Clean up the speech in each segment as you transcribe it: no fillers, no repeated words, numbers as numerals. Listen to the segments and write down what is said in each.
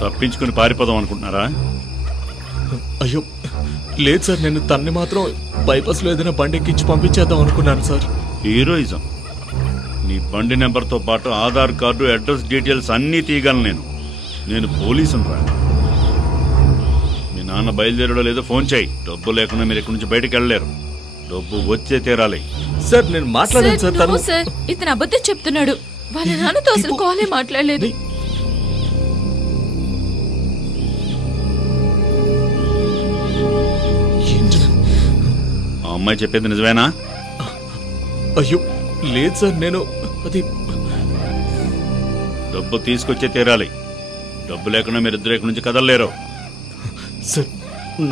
తప్పించుకుని పారిపోదాం అనుకుంటున్నారా? అయ్యో లేదు సార్, నేను తన్ని మాత్రం బైపాస్లో ఏదైనా బండి ఎక్కించి పంపించేద్దాం అనుకున్నాను సార్. హీరోయిజం. నీ బండి నెంబర్తో పాటు ఆధార్ కార్డు, అడ్రస్ డీటెయిల్స్ అన్నీ తీయగలను నేను పోలీసును రా. మీ నాన్న బయలుదేరడో లేదో ఫోన్ చేయి. డబ్బు లేకుండా మీరు ఇక్కడి నుంచి బయటకు వెళ్ళలేరు. డబ్బు వచ్చే తీరాలి. సార్ నేను మాట్లాడాను సార్. తను సార్ ఇతను అబద్ధం చెప్తున్నాడు. వాళ్ళ నాన్నతో అసలు కాలే మాట్లాడలేదు. అమ్మాయి చెప్పేది నిజమేనా? అయ్యో లేదు సార్, నేను అది డబ్బు తీసుకొచ్చే తీరాలి. డబ్బు లేకుండా మీరిద్దరు ఇక్కడి నుంచి కదలలేరు. సార్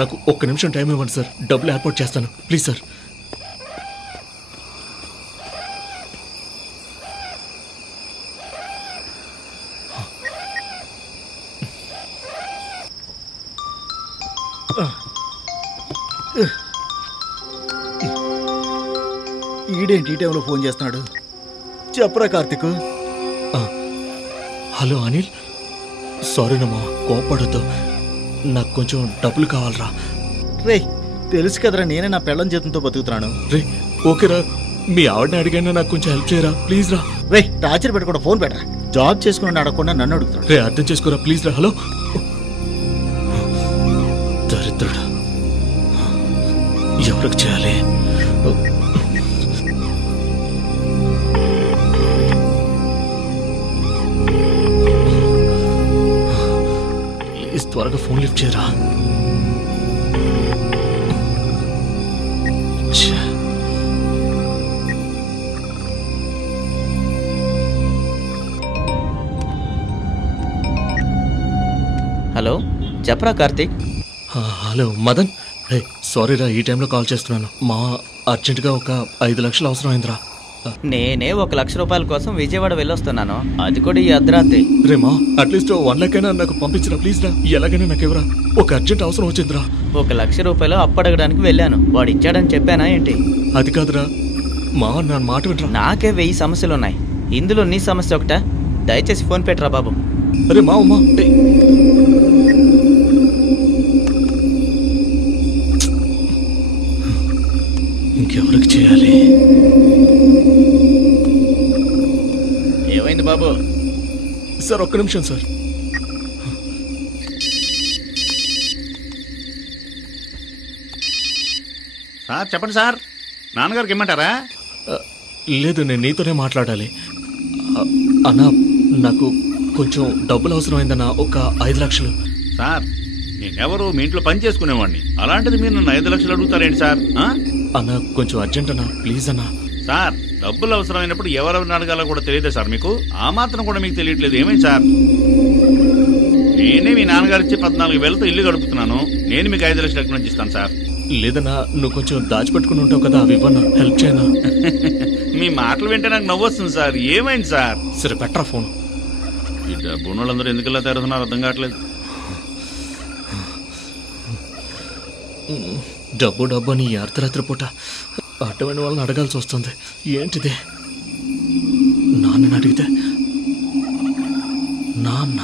నాకు ఒక్క నిమిషం టైం ఇవ్వండి సార్, డబ్బులు ఏర్పాటు చేస్తాను ప్లీజ్ సార్. ఈడేంటి ఈ టైంలో ఫోన్ చేస్తున్నాడు? చెప్పరా కార్తిక్. హలో అనిల్, సారీ నమ్మా, కోపడద్దు. నాకు కొంచెం డబ్బులు కావాలరా. రే తెలుసు కదరా, నేనే నా పెళ్ళం చేతంతో బతుకుతున్నాను. రే ఓకేరా, మీ ఆవిడని అడిగైనా నాకు కొంచెం హెల్ప్ చేయరా ప్లీజ్ రా. రే టార్చర్ పెట్టకుండా ఫోన్ పెట్టరా. జాబ్ చేసుకుని అడగకుండా నన్ను అడుగుతున్నాడు. రే అర్థం చేసుకోరా ప్లీజ్ రా. హలో దరిద్రుడు, ఎవరికి చేయాలి? ప్లీజ్ త్వరగా ఫోన్ లిఫ్ట్ చేయరా. హలో చెప్పరా Karthik. Hello Madan. Hey sorry రా, ఈ టైంలో కాల్ చేస్తున్నాను. మా అర్జెంటుగా ఒక 5 లక్షలు అవసరం అయిందిరా. నేనే 1 లక్ష రూపాయల కోసం విజయవాడ వెళ్ళొస్తున్నాను, అది కూడా ఈ అర్ధరాత్రి. రే మా అట్లీస్ట్ 1 లక్ష అయినా నాకు పంపించరా ప్లీజ్ రా. ఎలాగైనా నాకు ఎవరా, ఒక అర్జెంట్ అవసరం వచ్చిందిరా. 1 లక్ష రూపాయలు అప్పడగడానికి వెళ్ళాను, వాడు ఇచ్చాడని చెప్పానా ఏంటి? అది కాదురా మా, నా మాట వింటరా. నాకే 1000 సమస్యలున్నాయి, ఇందులో నీ సమస్య ఒకటా? దయచేసి ఫోన్ పెట్టరా బాబు. అరే మా అమ్మా, ఇంకెవరికి చేయాలి? ఏమైంది బాబు? సార్ ఒక్క నిమిషం సార్. సార్ చెప్పండి సార్, నాన్నగారికి ఇమ్మంటారా? లేదు, నేను నీతోనే మాట్లాడాలి. అన్నా నాకు కొంచెం డబ్బులు అవసరమైందన్నా, ఒక 5 లక్షలు. సార్ నేనెవరు, మీ ఇంట్లో పని చేసుకునేవాడిని, అలాంటిది మీరు నన్ను 5 లక్షలు అడుగుతారేంటి సార్? అన్నా కొంచెం అర్జెంట్ అన్నా ప్లీజ్ అన్నా. సార్ డబ్బులు అవసరమైనప్పుడు ఎవరెవరిని అడగాలో కూడా తెలియదు సార్ మీకు? ఆ మాత్రం కూడా మీకు తెలియట్లేదు ఏమైంది సార్? నేనే మీ నాన్నగారు ఇచ్చి 14,000తో ఇల్లు గడుపుతున్నాను, నేను మీకు 5 లక్షలు ఎక్కడి నుంచి ఇస్తాను సార్? లేదన్నా, నువ్వు కొంచెం దాచిపెట్టుకుని ఉంటావు కదా, అవి ఇవ్వన్నా, హెల్ప్ చేయనా? మీ మాటలు వింటే నాకు నవ్వొస్తుంది సార్. ఏమైంది సార్? సరే పెట్టరా ఫోన్. ఈ డబ్బు వాళ్ళందరూ ఎందుకు ఇలా తెరుతున్నారు అర్థం కావట్లేదు. డబ్బు డబ్బు అని అర్ధరాత్రి పూట అడ్డమైన వాళ్ళని అడగాల్సి వస్తుంది. ఏంటిది? నాన్నని అడిగితే నాన్న